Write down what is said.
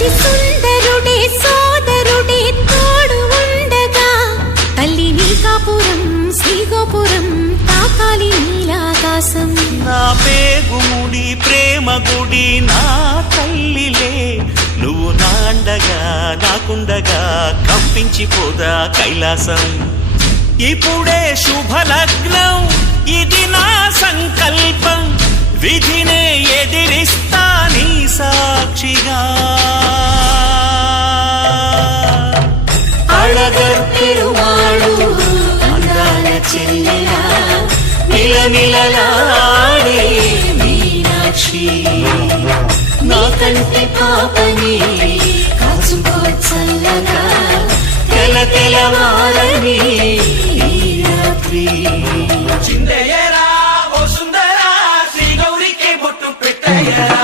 అతి సుందరుడే సోదరుడే తోడు ఉండగా తల్లి నీ కాపురం శ్రీగోపురం తాకాలి నీలాకాశం. నా పేగుముడి ప్రేమ గుడి నా తల్లిలే నువ్వు నాండగా నాకుండగా కంపించిపోదా కైలాసం. ఇప్పుడే శుభలగ్నం ఇది నా సంకల్పం విధినే ఎదిరిస్తా నీ సాక్షిగా. అళగర్ పెరుమాళు అందాల చెల్లెలా నిలనిలలాడే మీనాక్షి నా కంటి పాపని కాచుకో చల్లగా తెల తెలవారని ఈ రాత్రి. చిందయ్యరా ఓ సుందరా శ్రీ గౌరికి బొట్టు పెట్టయ్యరా.